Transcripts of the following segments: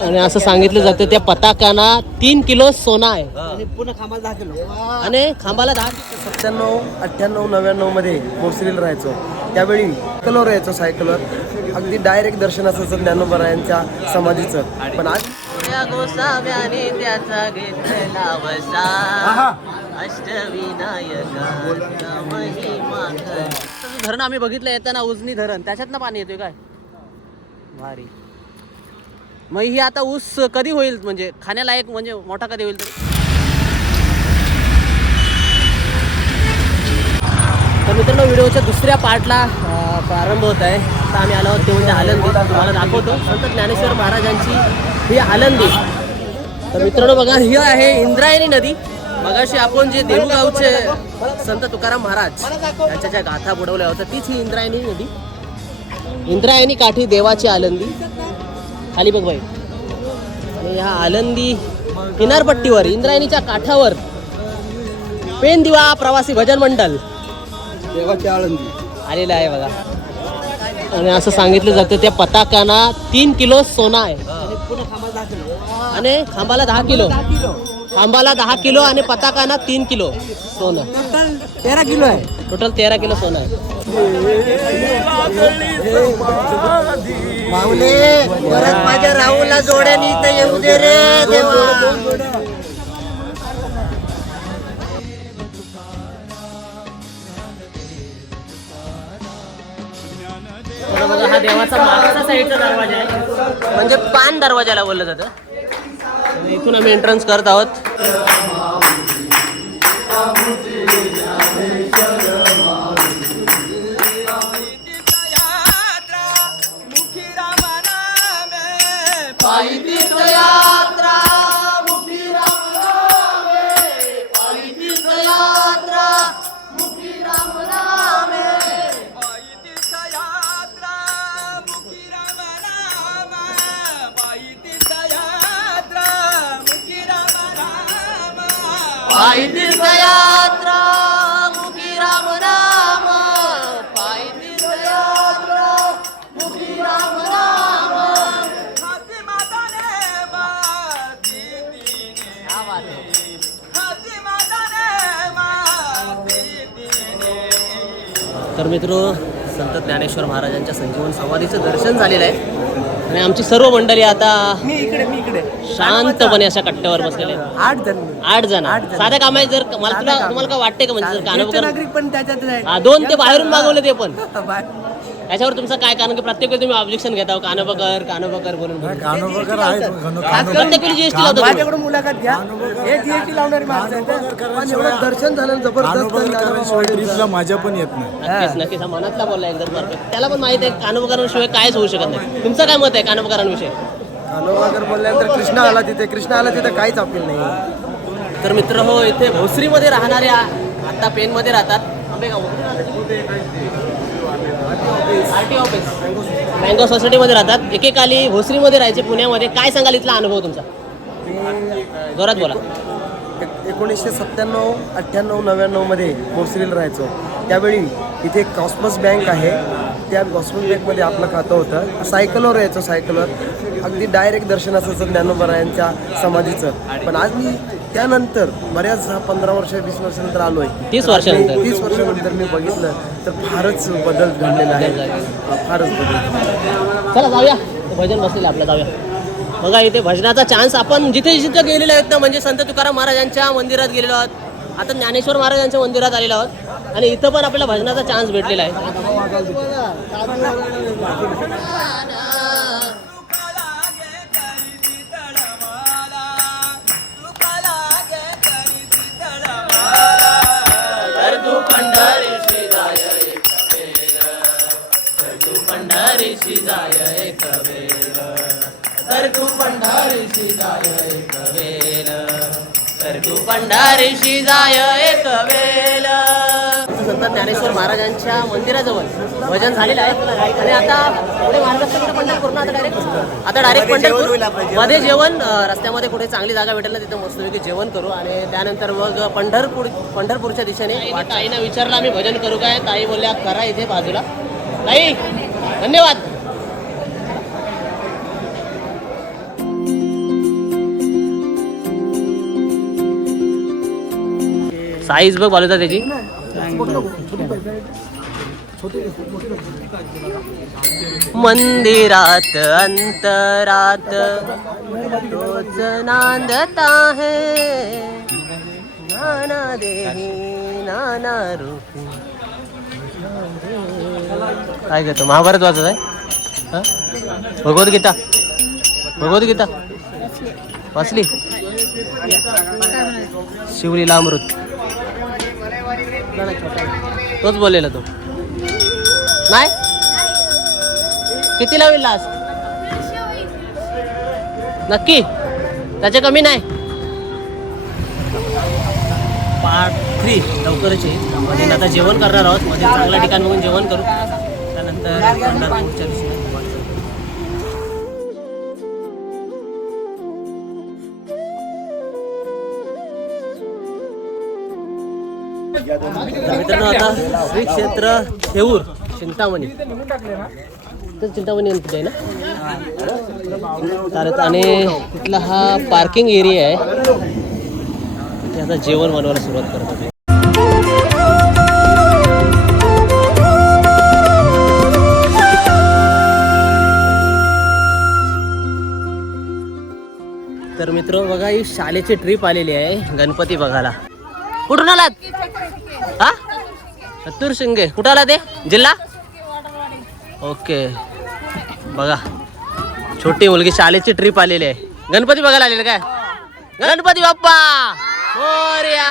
आणि असं सांगितलं जातं त्या पताकाना तीन किलो सोना आहे. आणि पुन्हा खांबाला दहा किलो. आणि खांबाला दहा सत्त्याण्णव अठ्ठ्याण्णव नव्याण्णवमध्ये भोसरीला राहायचो. त्यावेळी सायकलवर यायचो सायकलवर. अगदी डायरेक्ट दर्शन असायचं ज्ञानोबरायांच्या समाधीचं. पण आज गोसाव्याने त्याचा वसा. अष्टविनायका. धरण आम्ही बघितलं येताना उजनी धरण. त्याच्यातनं पाणी येतोय काय? भारी. मग ही आता ऊस कधी होईल? म्हणजे खाण्यालायक म्हणजे मोठा कधी होईल? तरी तर मित्रांनो व्हिडिओच्या दुसऱ्या पार्टला प्रारंभ होत आहे. आता आम्ही आलो आहोत ते म्हणजे आलंदी. तुम्हाला दाखवतो. संत ज्ञानेश्वर महाराजांची ही आलंदी. तर मित्रांनो बघा ही आहे इंद्रायणी नदी. मगाशी आपण जे देऊगावचे संत तुकाराम महाराज यांच्या ज्या गाथा बुडवल्या होत्या तीच ही इंद्रायणी नदी. इंद्रायणी काठी देवाची आलंदी. खाली बघ बाई. आणि ह्या आलंदी किनारपट्टीवर इंद्रायणीच्या काठावर पेन दिवा प्रवासी भजन आळंदी. आलेलं आहे बघा. आणि असं सांगितलं जातं त्या पताकाना तीन किलो सोना आहे. आणि खांबाला दहा किलो. आणि खांबाला दहा किलो खांबाला दहा किलो आणि पताकाना तीन किलो सोनं. टोटल तेरा किलो आहे. टोटल तेरा किलो सोनं आहे. माऊले परत माझ्या राहुलला जोड्याने इथं येऊ दे रे देवा. बघा हा देवाचा मागचा साईडचा दरवाजा आहे. म्हणजे पान दरवाजाला बोललं जातं. इथून आम्ही एंट्रन्स करत आहोत. तर मित्र संत ज्ञानेश्वर महाराजांच्या संजीवन समाधीचं दर्शन झालेलं आहे आणि आमची सर्व मंडळी आता मी इकडे मी इकडे शांतपणे अशा कट्ट्यावर बसलेले. आठ जण. आठ जण. साध्या कामाचे जर मला तुला तुम्हाला काय वाटते का म्हणजे जर ज्येष्ठ कानोबकर नागरिक पण त्याच्यात आहे. दोन ते बाहेरून मागवले ते पण. याच्यावर तुमचं काय कारण? की प्रत्येक वेळी तुम्ही ऑब्जेक्शन घेता हो, कानोबकर कानोबकर बोलून बोलून. कानोबकर आहे प्रत्येक वेळी जीएसटी लावतो तुम्ही. माझ्याकडून मुलाखत घ्या. हे जीएसटी लावणारी माणसं आहेत. पण एवढं दर्शन झालं जबरदस्त ट्रिपला माझ्या पण येत नाही. नक्कीच नक्कीच. हा मनातला बोलला एकदम परफेक्ट त्याला पण माहीत आहे कानोबकरांशिवाय कायच होऊ शकत नाही. तुमचं काय मत आहे कानोबकरांविषयी? कानोबागर बोलल्यानंतर कृष्णा आला तिथे. कृष्णा आला तिथे काहीच अपील नाही. तर मित्र हो इथे भोसरीमध्ये राहणाऱ्या आता पेनमध्ये राहतात. Ambegaon R T office bank of सोसायटीमध्ये राहतात. एकेकाली भोसरीमध्ये राहायचे पुण्यामध्ये. काय सांगाल इथला अनुभव तुमचा? जोरात बोला. एक- एकोणीसशे सत्त्याण्णव अठ्ठ्याण्णव नव्याण्णवमध्ये भोसरीला राहायचो. त्यावेळी इथे कॉस्मस बँक आहे. त्या कॉस्मस बँकमध्ये आपलं खातं होतं. सायकलवर यायचो सायकलवर. अगदी डायरेक्ट दर्शन असायचं ज्ञानोबरायांच्या समाधीचं. पण आज मी त्यानंतर बऱ्याच पंधरा वर्ष वीस वर्षानंतर आलो आहे 30 वर्षानंतर. तीस वर्षानंतर मी बघितलं तर फारच बदल घडलेला आहे. फारच बदल. चला जाऊया. भजन बसलेलं आपलं जाऊया. बघा इथे भजनाचा चान्स आपण जिथे जिथे गेलेलो आहेत ना म्हणजे संत तुकाराम महाराजांच्या मंदिरात गेलेलो आहोत. आता ज्ञानेश्वर महाराजांच्या मंदिरात आलेलो आहोत. आणि इथं पण आपल्याला भजनाचा चान्स भेटलेला आहे. पंढरीशी जाय एक वेळ तर तू पंढरीशी जाय एक वेळ तर तू पंढरीशी जाय एक वेळ संत ज्ञानेश्वर महाराजांच्या मंदिराजवळ भजन झालेलं आहे. आणि आता पुढे महाराष्ट्राकडे पंढरपूर ना आता डायरेक्ट आता डायरेक्ट पंढरपूरमध्ये जेवण रस्त्यामध्ये कुठे चांगली जागा भेटेल ना तिथं मस्तपैकी जेवण करू. आणि त्यानंतर मग पंढरपूर पंढरपूरच्या दिशेने ताईनं विचारलं आम्ही भजन करू काय? ताई बोलल्या करा इथे बाजूला. ताई धन्यवाद. साईज बघ बालूचा त्याची. मंदिरात अंतरात तोच नांदत आहे नाना देही नाना रूपी. काय करतो महाभारत वाचत आहे? हा? भगवद्गीता भगवद्गीता वाचली? तोच बोललेला तो. नाही? किती लावेल लास्ट नक्की? त्याचे कमी नाही? Part three. लवकरच येईल. आता जेवण करणार आहोत. मध्ये चांगल्या ठिकाण बघून जेवण करू. त्यानंतर मित्रांनो आता श्री क्षेत्र थेऊर चिंतामणी. तर चिंतामणी गणपती आहे ना चालत आणि तिथला हा पार्किंग एरिया आहे. ते आता जेवण बनवायला सुरुवात करतो तर मित्र बघा ही शाळेची ट्रिप आलेली आहे गणपती बघायला. कुठून आलात? हा? सत्तूर शिंगे. कुठं आला ते? जिल्हा? ओके. बघा. छोटी मुलगी शाळेची ट्रिप आलेली आहे. गणपती बघायला आलेले काय? गणपती बाप्पा! मोरया.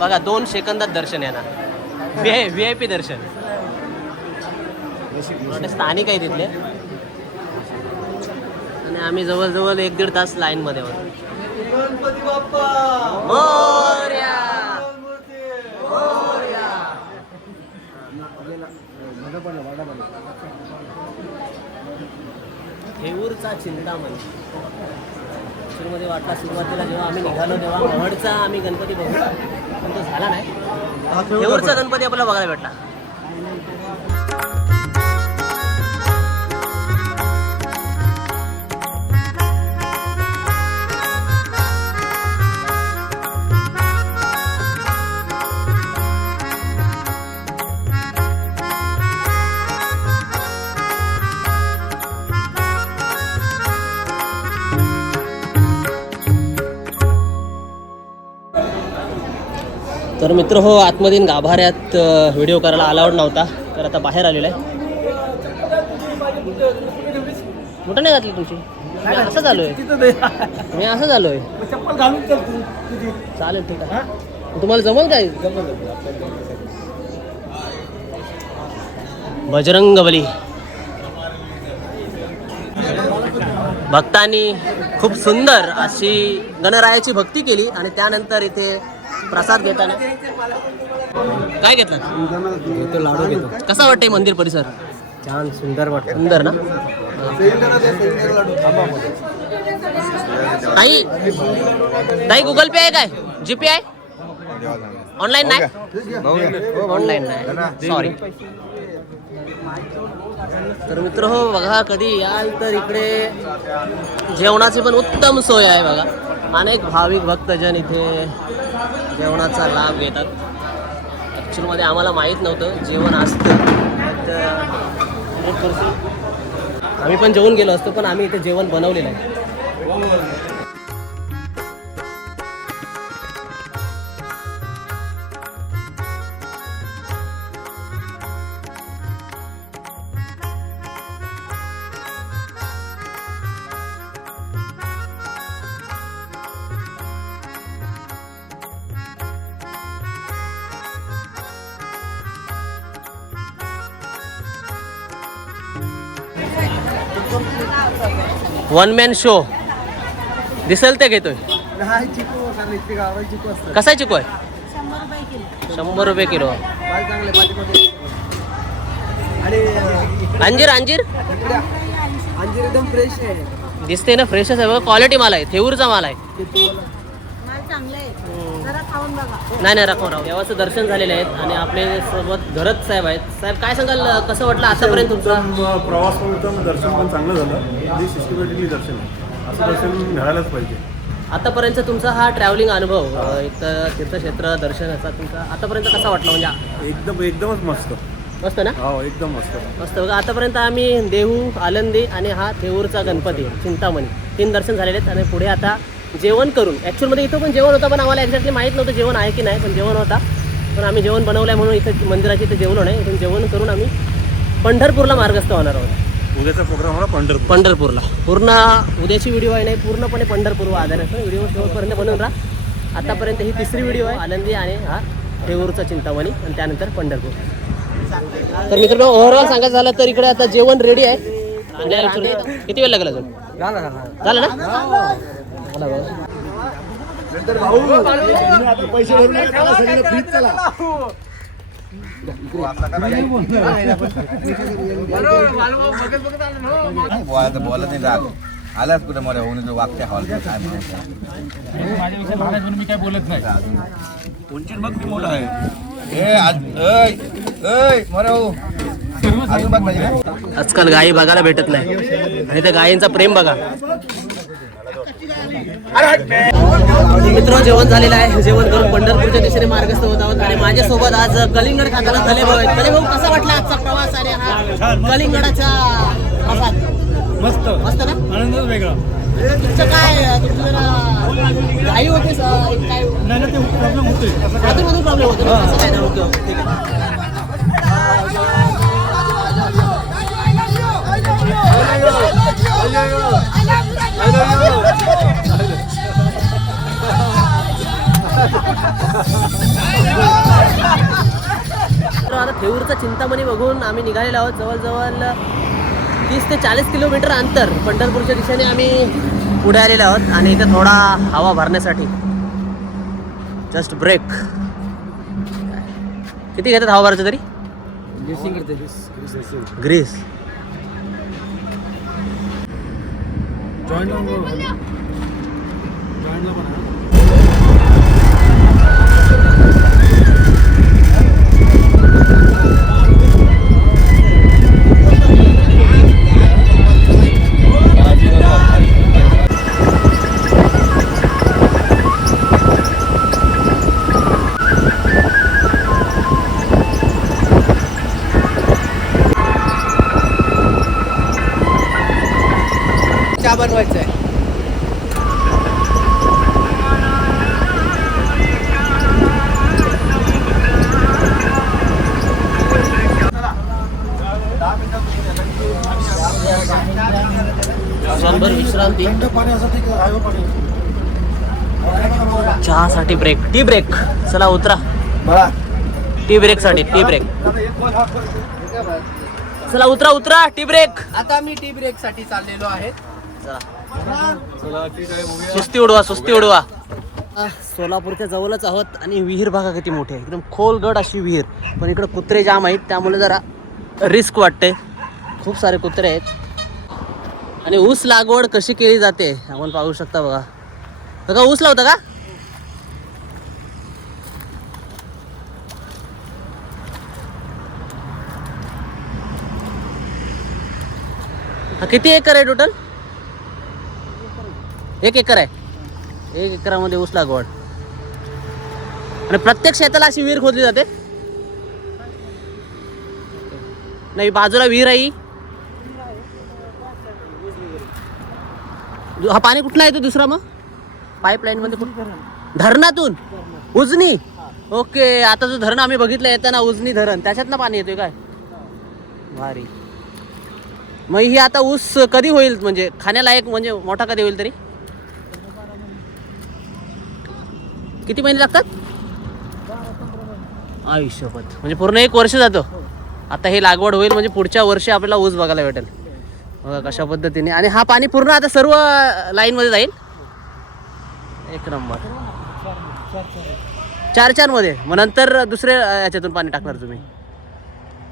बघा दोन सेकंदात दर्शन येणार. व्ही व्ही आय पी दर्शन. स्थानिक आहे तिथले आणि आम्ही जवळजवळ एक दीड तास लाईन मध्ये होतो मोरया! थेऊरचा चिंतामणी मध्ये वाटला सुरुवातीला जेव्हा आम्ही निघालो तेव्हा महडचा आम्ही गणपती बघू. पण तो झाला नाही. थेऊरचा गणपती आपल्याला बघायला भेटला. तर मित्र हो आतमध्ये गाभाऱ्यात व्हिडिओ करायला अलाउड नव्हता तर आता बाहेर आलेला आहे. कुठं नाही घातली तुमची? मी असं झालोय. मी असं चप्पल घालून तू तुझी. चालेल ठीक आहे. तुम्हाला जमल काय? बजरंग बली भक्तांनी खूप सुंदर अशी गणरायाची भक्ती केली आणि त्यानंतर इथे प्रसाद घेताना काय घेतलं? लाडू घेतो कसा वाटतंय मंदिर परिसर? छान सुंदर वाटत सुंदर ना? ताई ताई गुगल पे आहे काय? जीपे आहे ऑनलाईन नाही? ऑनलाईन नाही. सॉरी तर मित्र हो बघा कधी याल तर इकडे जेवणाची पण उत्तम सोय आहे बघा. अनेक भाविक भक्तजन इथे जेवणाचा लाभ घेतात. ॲक्च्युअलमध्ये आम्हाला माहीत नव्हतं जेवण असतं. But, uh, 100% आम्ही पण जेवून गेलो असतो पण आम्ही इथे जेवण बनवलेलं आहे. वन मॅन शो दिसेल ते घेतोय. नाही चिकू कारण इतके गावाला चिकू असतं कसा आहे चिकू आहे? शंभर रुपये किलो. अंजीर अंजीर? अंजीर एकदम फ्रेश आहे. दिसते ना फ्रेशच आहे बघा. क्वालिटी माल आहे. थेऊरचा माल आहे माल चांगले आहे जरा खाऊन बघा नाही नाही राखो राव देवाचं दर्शन झालेले आहेत आणि आपले सोबत घरत साहेब आहेत. साहेब काय सांगाल कसं वाटलं आतापर्यंत तुमचं? प्रवास पण उत्तम दर्शन पण चांगलं झालं. सिस्टमॅटिकली दर्शन आहे. असं दर्शन मिळायलाच पाहिजे. आतापर्यंत तुमचा हा ट्रॅव्हलिंग अनुभव एक तर तीर्थक्षेत्र दर्शनाचा तुमचा आतापर्यंत कसा वाटला म्हणजे? एकदम एकदमच मस्त. मस्त ना? हो एकदम मस्त. मस्त. बघा आतापर्यंत आम्ही देहू आलंदी आणि हा थेऊरचा गणपती चिंतामणी तीन दर्शन झालेले आहेत. आणि पुढे आता जेवण करून. ॲक्च्युअलमध्ये इथं पण जेवण होतं पण आम्हाला एक्झॅक्टली माहीत नव्हतं जेवण आहे की नाही पण जेवण होता. पण आम्ही जेवण बनवलं आहे म्हणून इथं मंदिराची इथं जेवलो नाही इथून जेवण करून आम्ही पंढरपूरला मार्गस्थ होणार आहोत. उद्याचा प्रोग्राम मला पंढरपूर. पंढरपूरला. पूर्ण उद्याची व्हिडिओ आहे नाही पूर्णपणे पंढरपूर आधारित व्हिडिओ शेवटपर्यंत बनवून राहा. आतापर्यंत ही तिसरी व्हिडिओ आहे. आनंदी आणि हा देऊरचा चिंतामणी आणि त्यानंतर पंढरपूर. तर मित्रांनो ओव्हरऑल सांगायचं झालं तर इकडे आता जेवण रेडी आहे. किती वेळ लागला अजून? झालं झालं. झालं ना? झालं बघा. बोलत नाही राग आलाच कुठे मला होऊन जो वागते हॉल काय उंची मी काय बोलत नाही ए आज ऐ ऐ मरे हो अजून बघ आजकाल गायी बघायला भेटत नाही आणि त्या गायींचा प्रेम बघा मित्र जेवण झालेलं आहे. जेवण करून पंढरपूरच्या दिशेने मार्गस्थ होत आहोत. आणि माझ्यासोबत आज कलिंगड खाताना कले भाऊ आहेत. कले भाऊ कसा वाटला आजचा प्रवास आणि हा कलिंगडाचा प्रसाद मस्त. मस्त ना? आनंदच वेगळा. तुमचं काय तुमचं जरा घाई होते काय? नाही ते प्रॉब्लेम होतोय. मधून प्रॉब्लेम होतो ना? असं काय नाही ओके ओके ठीक आहे. तर आता थेऊरचा चिंतामणी बघून आम्ही निघालेलो आहोत जवळजवळ तीस ते चाळीस किलोमीटर अंतर पंढरपूरच्या दिशेने आम्ही पुढे आलेलो आहोत आणि इथं थोडा हवा भरण्यासाठी. जस्ट ब्रेक किती घेतात हवा भरायचं तरी? ग्रीस विश्रांती चहासाठी ब्रेक टी ब्रेक चला उतरा. टी ब्रेकसाठी टी ब्रेक चला उतरा उतरा. टी ब्रेक आता मी टी ब्रेकसाठी चाललेलो आहे. सुस्ती उडवा सुस्ती उडवा. सोलापूरच्या जवळच आहोत आणि विहीर बघा किती मोठी आहे. एकदम खोलगड अशी विहीर. पण इकडे कुत्रे जाम आहेत त्यामुळे जरा रिस्क वाटते. खूप सारे कुत्रे आहेत. आणि ऊस लागवड कशी केली जाते आपण पाहू शकता बघा. बघा ऊस लावता का? हा किती एकर आहे टोटल एक एकर आहे. एक एकरामध्ये ऊस लागवड. आणि प्रत्येक शेताला अशी विहीर खोदली जाते? नाही बाजूला विहीर आहे ही. हा पाणी कुठला येतो दुसरा मग? पाईपलाईन मध्ये कुठं? धरणातून? उजनी? ओके आता जो धरण आम्ही बघितलं येताना उजनी धरण. त्याच्यातनं पाणी येतोय काय? भारी. मग ही आता ऊस कधी होईल? म्हणजे खाण्यालायक म्हणजे मोठा कधी होईल तरी? किती महिने लागतात? आयुष्यपत म्हणजे पूर्ण एक वर्ष जातं. आता हे लागवड होईल म्हणजे पुढच्या वर्षी आपल्याला ऊस बघायला भेटेल. बघा कशा पद्धतीने. आणि हा पाणी पूर्ण आता सर्व लाईनमध्ये जाईल? एक नंबर. चार चारमध्ये मग नंतर दुसऱ्या याच्यातून पाणी टाकणार तुम्ही.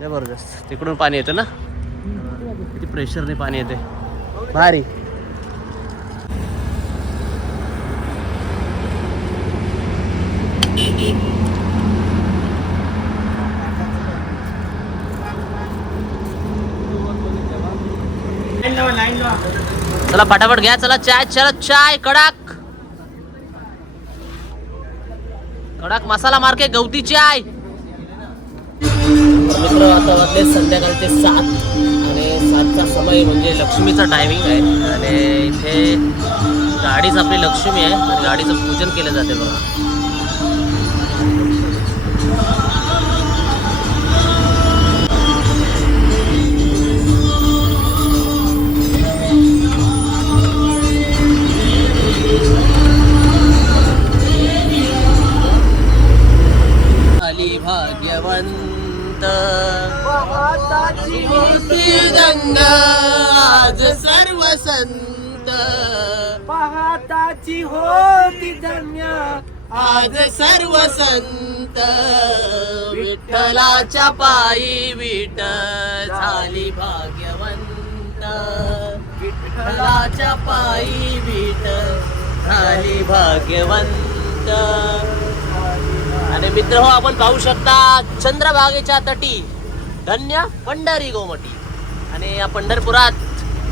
जबरदस्त. तिकडून पाणी येतं ना? किती प्रेशरने पाणी येते. भारी. चला फटाफट घ्या चला चाय चला चाय कडाक. कडक मसाला मार्के गवती चाय. मित्र आता वाजले संध्याकाळचे सात आणि सातचा समय म्हणजे लक्ष्मीचा टायमिंग आहे. आणि इथे गाडीच आपली लक्ष्मी आहे आणि गाडीचं पूजन केलं जाते बघा. होती. गंगा आज सर्व संत. पाहताची होती धन्य आज सर्व संत. विठ्ठलाच्या पायी विठ झाली भाग्यवंत. विठ्ठलाच्या पायी विठ झाली भाग्यवंत. आणि मित्र हो आपण पाहू शकता चंद्रभागेच्या तटी धन्य पंढरी गोमटी आणि या पंढरपुरात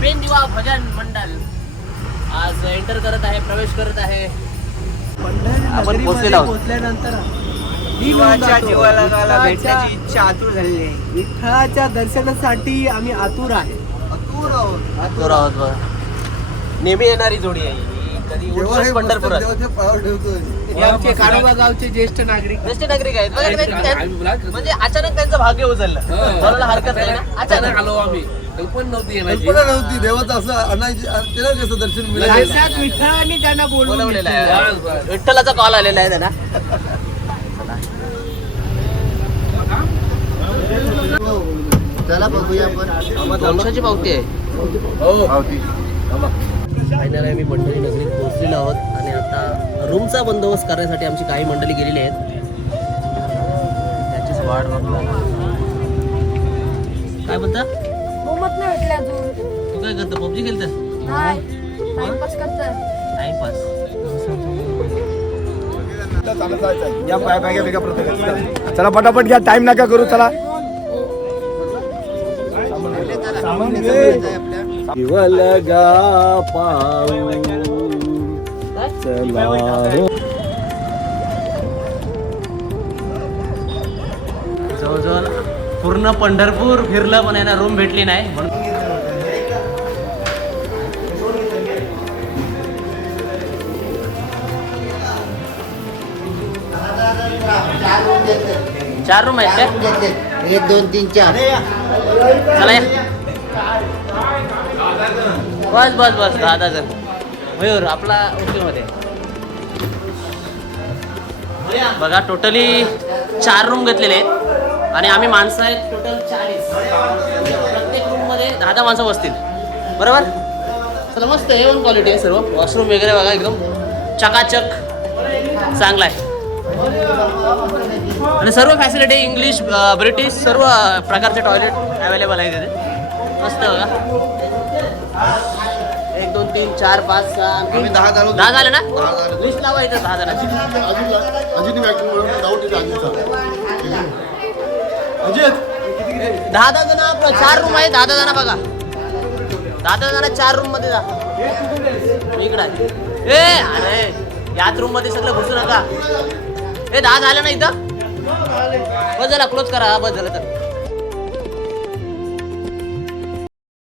पेंदिवा भजन मंडळ आज एंटर करत आहे प्रवेश करत आहे आपण पोहोचलेलो आहोत. पोहोचल्यानंतर जीवाच्या जीवाला भेटण्याची इच्छा आतुर झालेली आहे विठ्ठलाच्या दर्शनासाठी आम्ही आतुर आहे आतुर आहोत बघा. नेहमी येणारी जोडी आहे ही. कधी पंढरपुरात. हे आमचे कारोबा गावचे ज्येष्ठ नागरिक. ज्येष्ठ नागरिक आहेत. म्हणजे अचानक त्यांचं भाग्य उचललं. बोलायला हरकत नाही ना? अचानक. आलो आम्ही. कल्पना नव्हती देवाचं असं आणायची त्याला कसं दर्शन मिळालं? विठ्ठलाने त्यांना बोलवलेलं आहे. विठ्ठलाचा कॉल आलेला आहे त्यांना. त्याला बघूया आपण. दोनशेची पावती आहे. फायनल आहे. मी पंढरी नगरीत पोहोचलेलो आहोत. आणि आता रूमचा बंदोबस्त करण्यासाठी आमची काही मंडळी गेलेली आहेत. त्याचीच वाट बघला काय बोलता मोमत नाही भेटले अजून. तू काय करतो? पबजी खेळत नाही. टाइमपास टाइमपास या पाय चला पटापट घ्या. टाइम नका करू चला. जवळजवळ पूर्ण पंढरपूर फिरलं पण यांना रूम भेटली नाही. म्हणून चार रूम आहेत का? एक दोन तीन चार. चला या. बस बस बस दहा दहा जण मयूर आपला ओके बघा टोटली चार रूम घेतलेले आहेत. आणि आम्ही माणसं आहेत टोटल चाळीस. प्रत्येक रूममध्ये दहा दहा माणसं बसतील. बरोबर? चला मस्त आहे वन क्वालिटी आहे सर्व. वॉशरूम वगैरे बघा एकदम. चकाचक. चांगला आहे. आणि सर्व फॅसिलिटी इंग्लिश ब्रिटिश सर्व प्रकारचे टॉयलेट अवेलेबल आहे तिथे मस्त बघा. एक दोन तीन चार पाच सहा आम्ही दहा झालो. दहा झाले ना? दहा झाले. लिस्ट लावा इथं दहा जणांची. दहा दहा जण आपलं चार रूम आहे. दहा दहा जण बघा. दहा दहा जण चार रूममध्ये जा. इकडे आहे. ए अरे याच रूममध्ये सगळं घुसू नका. ए दहा झालं ना इथं? बस झाला क्लोज करा. बस झालं तर.